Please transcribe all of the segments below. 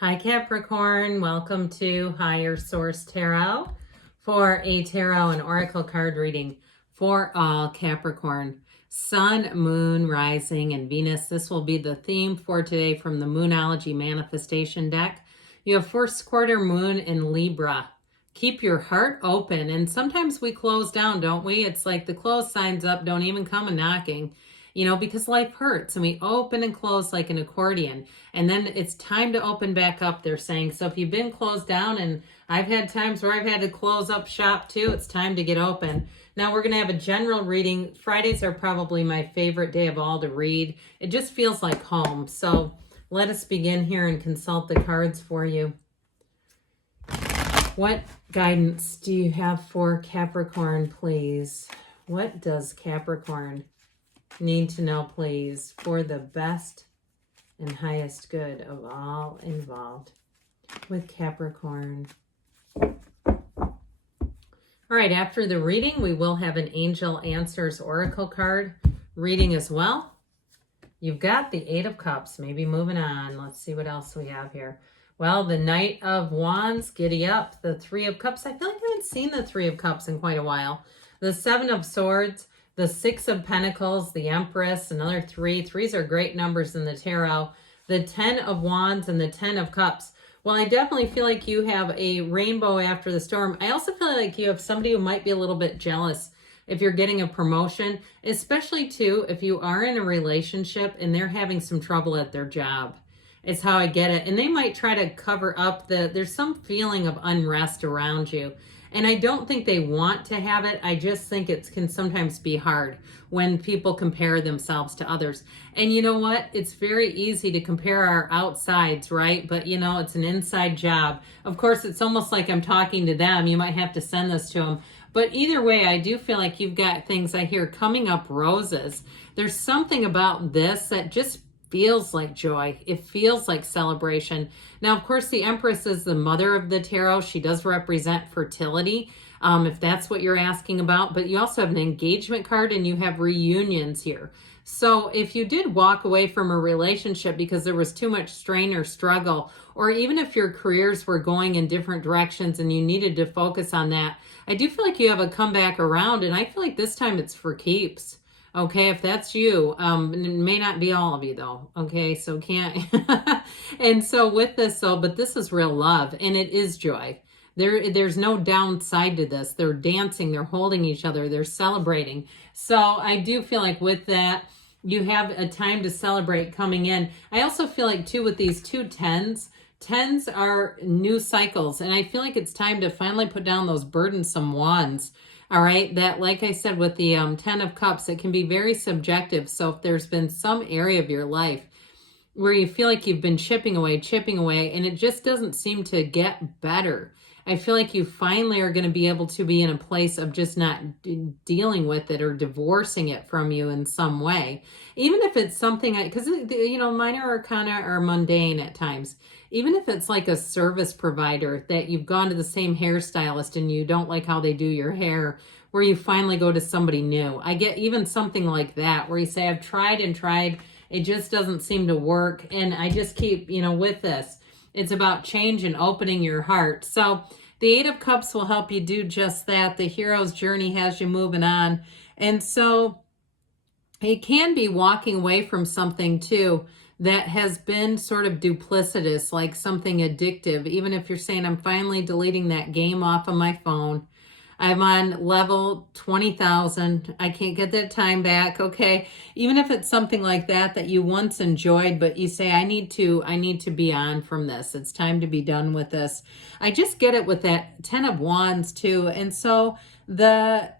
Hi Capricorn, welcome to Higher Source Tarot for a tarot and oracle card reading for all Capricorn. Sun, Moon, Rising, and Venus. This will be the theme for today from the Moonology Manifestation deck. You have first quarter moon in Libra. Keep your heart open. And sometimes we close down, don't we? It's like the close signs up, don't even come a knocking. Because life hurts and we open and close like an accordion. And then it's time to open back up, they're saying. So if you've been closed down, and I've had times where I've had to close up shop too, it's time to get open. Now we're going to have a general reading. Fridays are probably my favorite day of all to read. It just feels like home. So let us begin here and consult the cards for you. What guidance do you have for Capricorn, please? What does Capricorn need to know, please, for the best and highest good of all involved with Capricorn? All right, after the reading, we will have an Angel Answers Oracle card reading as well. You've got the Eight of Cups, maybe moving on. Let's see what else we have here. Well, the Knight of Wands, giddy up. The Three of Cups, I feel like I haven't seen the Three of Cups in quite a while. The Seven of Swords, the Six of Pentacles, the Empress, another three. Threes are great numbers in the tarot. The 10 of Wands and the 10 of Cups. Well, I definitely feel like you have a rainbow after the storm. I also feel like you have somebody who might be a little bit jealous if you're getting a promotion, especially too if you are in a relationship and they're having some trouble at their job. It's how I get it. And they might try to cover up there's some feeling of unrest around you. And I don't think they want to have it. I just think it can sometimes be hard when people compare themselves to others. And you know what? It's very easy to compare our outsides, right? But it's an inside job. Of course, it's almost like I'm talking to them. You might have to send this to them. But either way, I do feel like you've got things I hear coming up roses. There's something about this that just feels like joy. It feels like celebration. Now, of course, the Empress is the mother of the tarot. She does represent fertility, if that's what you're asking about. But you also have an engagement card and you have reunions here. So if you did walk away from a relationship because there was too much strain or struggle, or even if your careers were going in different directions and you needed to focus on that, I do feel like you have a comeback around. And I feel like this time it's for keeps. Okay, if that's you, it may not be all of you though. Okay, so can't. And so with this though, but this is real love and it is joy. There's no downside to this. They're dancing, they're holding each other, they're celebrating. So I do feel like with that, you have a time to celebrate coming in. I also feel like too with these two tens are new cycles. And I feel like it's time to finally put down those burdensome wands. All right, that, like I said, with the 10 of Cups, it can be very subjective. So if there's been some area of your life where you feel like you've been chipping away, and it just doesn't seem to get better, I feel like you finally are going to be able to be in a place of just not dealing with it or divorcing it from you in some way. Even if it's something, because, minor arcana are mundane at times. Even if it's like a service provider that you've gone to the same hairstylist and you don't like how they do your hair, where you finally go to somebody new. I get even something like that where you say, I've tried and tried, it just doesn't seem to work. And I just keep, with this, it's about change and opening your heart. So the Eight of Cups will help you do just that. The hero's journey has you moving on. And so it can be walking away from something too that has been sort of duplicitous, like something addictive. Even if you're saying, I'm finally deleting that game off of my phone. I'm on level 20,000. I can't get that time back. Okay. Even if it's something like that you once enjoyed, but you say, I need to be on from this. It's time to be done with this. I just get it with that 10 of Wands too. And so the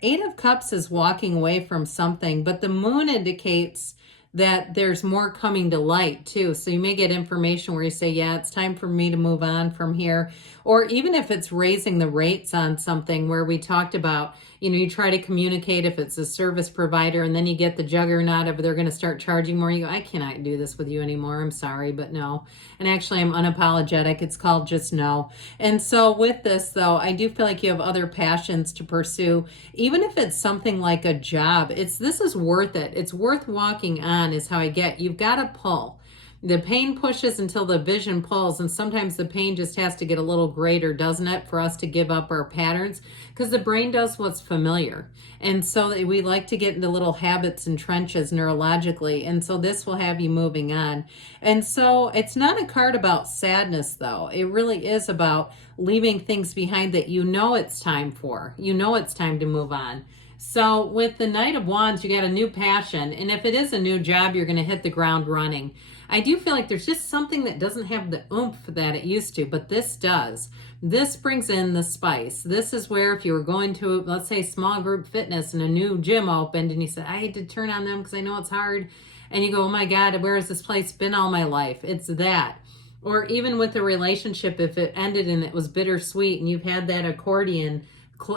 Eight of Cups is walking away from something, but the moon indicates that there's more coming to light too. So you may get information where you say, yeah, it's time for me to move on from here. Or even if it's raising the rates on something where we talked about, you try to communicate if it's a service provider and then you get the juggernaut of they're going to start charging more. You go, I cannot do this with you anymore. I'm sorry, but no. And actually I'm unapologetic. It's called just no. And so with this though, I do feel like you have other passions to pursue. Even if it's something like a job, this is worth it. It's worth walking on is how I get. You've got to pull. The pain pushes until the vision pulls, and sometimes the pain just has to get a little greater, doesn't it, for us to give up our patterns? Because the brain does what's familiar. And so we like to get into little habits and trenches neurologically. And so this will have you moving on. And so it's not a card about sadness, though. It really is about leaving things behind that you know it's time for. You know it's time to move on. So with the Knight of Wands, you got a new passion. And if it is a new job, you're going to hit the ground running. I do feel like there's just something that doesn't have the oomph that it used to, but this does. This brings in the spice. This is where if you were going to, let's say, small group fitness and a new gym opened and you said, I had to turn on them because I know it's hard. And you go, oh my God, where has this place been all my life? It's that. Or even with a relationship, if it ended and it was bittersweet and you've had that accordion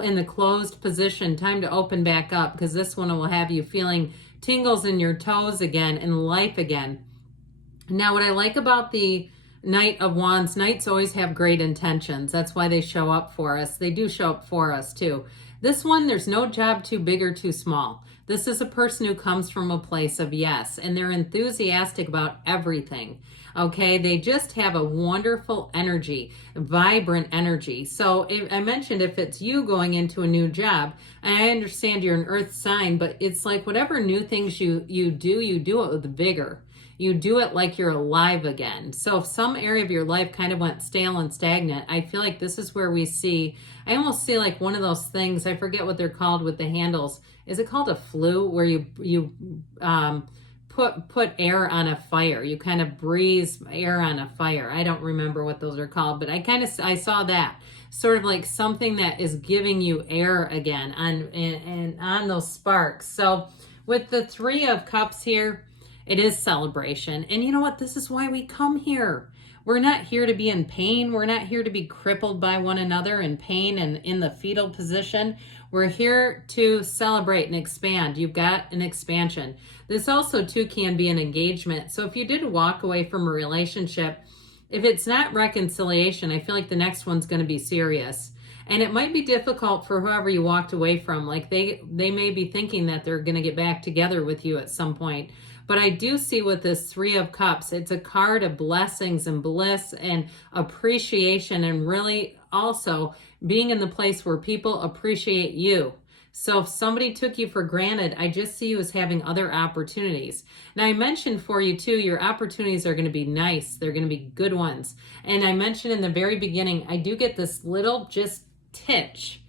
in the closed position, time to open back up, because this one will have you feeling tingles in your toes again and life again. Now, what I like about the Knight of Wands, Knights always have great intentions. That's why they show up for us. They do show up for us too. This one, there's no job too big or too small. This is a person who comes from a place of yes, and they're enthusiastic about everything. Okay, they just have a wonderful energy, vibrant energy. So I mentioned if it's you going into a new job, and I understand you're an earth sign, but it's like whatever new things you do it with vigor. You do it like you're alive again. So if some area of your life kind of went stale and stagnant, I feel like this is where we see, I almost see like one of those things, I forget what they're called with the handles. Is it called a flue, where you put air on a fire? You kind of breeze air on a fire. I don't remember what those are called, but I saw that sort of like something that is giving you air again on those sparks. So with the Three of Cups here, it is celebration. And you know what? This is why we come here. We're not here to be in pain. We're not here to be crippled by one another in pain and in the fetal position. We're here to celebrate and expand. You've got an expansion. This also too can be an engagement. So if you did walk away from a relationship, if it's not reconciliation, I feel like the next one's going to be serious. And it might be difficult for whoever you walked away from. Like they may be thinking that they're going to get back together with you at some point. But I do see with this Three of Cups, it's a card of blessings and bliss and appreciation, and really also being in the place where people appreciate you. So if somebody took you for granted, I just see you as having other opportunities. Now I mentioned for you too, your opportunities are going to be nice. They're going to be good ones. And I mentioned in the very beginning, I do get this little just titch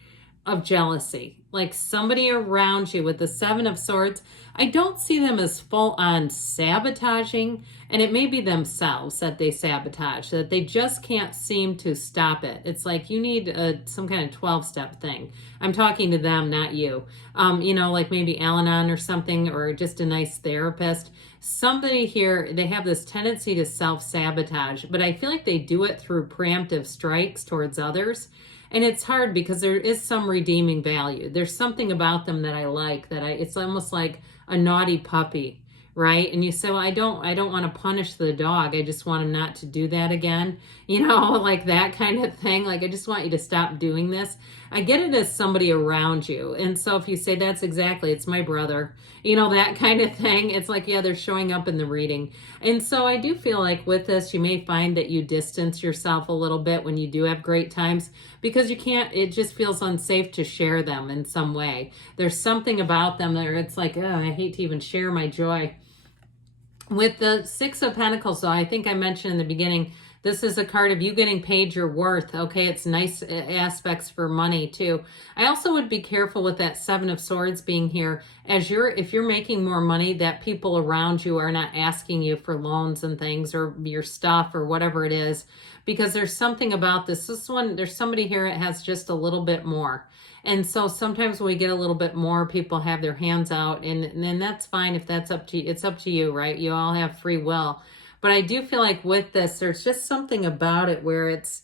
of jealousy, like somebody around you with the Seven of Swords. I don't see them as full on sabotaging, and it may be themselves that they sabotage, that they just can't seem to stop it. It's like you need some kind of 12-step thing. I'm talking to them, not you. Like maybe Al-Anon or something, or just a nice therapist. Somebody here, they have this tendency to self-sabotage, but I feel like they do it through preemptive strikes towards others. And it's hard because there is some redeeming value. There's something about them that I like, it's almost like a naughty puppy, right? And you say, well, I don't want to punish the dog. I just want him not to do that again. Like that kind of thing. Like, I just want you to stop doing this. I get it as somebody around you. And so if you say it's my brother, that kind of thing. It's like, yeah, they're showing up in the reading. And so I do feel like with this, you may find that you distance yourself a little bit when you do have great times, because it just feels unsafe to share them in some way. There's something about them that it's like, oh, I hate to even share my joy. With the Six of Pentacles, though, I think I mentioned in the beginning, this is a card of you getting paid your worth. Okay, it's nice aspects for money too. I also would be careful with that Seven of Swords being here, if you're making more money, that people around you are not asking you for loans and things, or your stuff, or whatever it is, because there's something about this one. There's somebody here that has just a little bit more. And so sometimes when we get a little bit more, people have their hands out, and that's fine if that's up to you. It's up to you, right? You all have free will. But I do feel like with this, there's just something about it where it's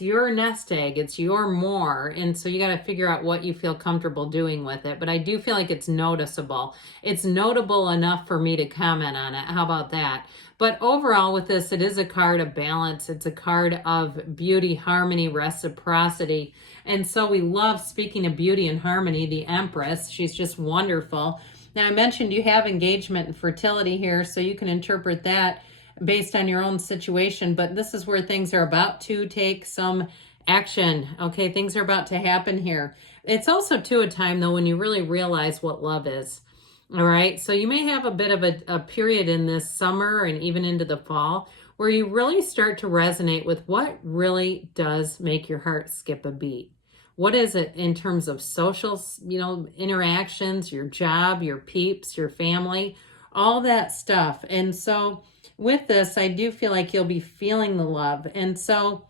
your nest egg, it's your more. And so you got to figure out what you feel comfortable doing with it. But I do feel like it's noticeable. It's notable enough for me to comment on it. How about that? But overall with this, it is a card of balance. It's a card of beauty, harmony, reciprocity. And so we love, speaking of beauty and harmony, the Empress. She's just wonderful. Now, I mentioned you have engagement and fertility here, so you can interpret that based on your own situation, but this is where things are about to take some action. Okay, things are about to happen here. It's also too a time though when you really realize what love is. All right, so you may have a bit of a period in this summer and even into the fall where you really start to resonate with what really does make your heart skip a beat. What is it in terms of social, interactions, your job, your peeps, your family, all that stuff. And so with this, I do feel like you'll be feeling the love. And so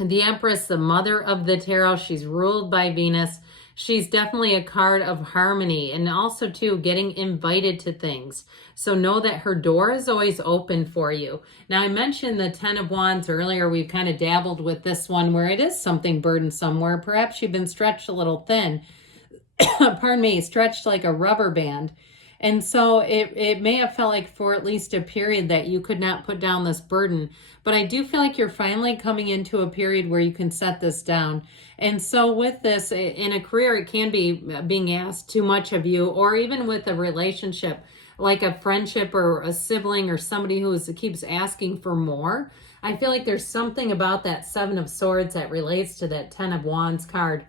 the Empress, the mother of the tarot, she's ruled by Venus. She's definitely a card of harmony and also too getting invited to things. So know that her door is always open for you. Now I mentioned the 10 of Wands earlier. We've kind of dabbled with this one where it is something burdensome, where perhaps you've been stretched a little thin. Pardon me, stretched like a rubber band. And so it may have felt like for at least a period that you could not put down this burden. But I do feel like you're finally coming into a period where you can set this down. And so with this, in a career, it can be being asked too much of you, or even with a relationship, like a friendship or a sibling or somebody who keeps asking for more. I feel like there's something about that 7 of Swords that relates to that 10 of Wands card.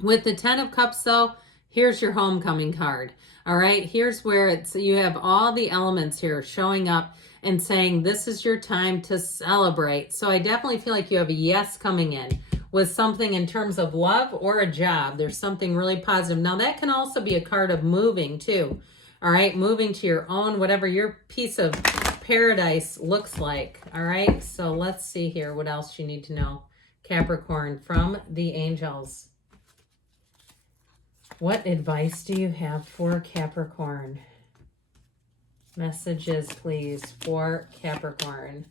With the 10 of Cups, though, here's your homecoming card. All right, here's where you have all the elements here showing up and saying this is your time to celebrate. So I definitely feel like you have a yes coming in with something in terms of love or a job. There's something really positive. Now that can also be a card of moving too. All right, moving to your own, whatever your piece of paradise looks like. All right, so let's see here what else you need to know, Capricorn, from the angels. What advice do you have for Capricorn? Messages, please, for Capricorn.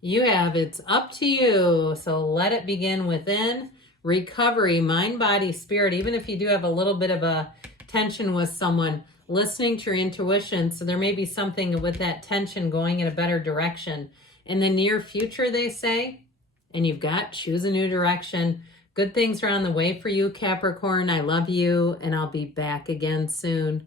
You have, it's up to you. So let it begin within. Recovery, mind, body, spirit. Even if you do have a little bit of a tension with someone, listening to your intuition. So there may be something with that tension going in a better direction. In the near future, they say, and you've got choose a new direction. Good things are on the way for you, Capricorn. I love you, and I'll be back again soon.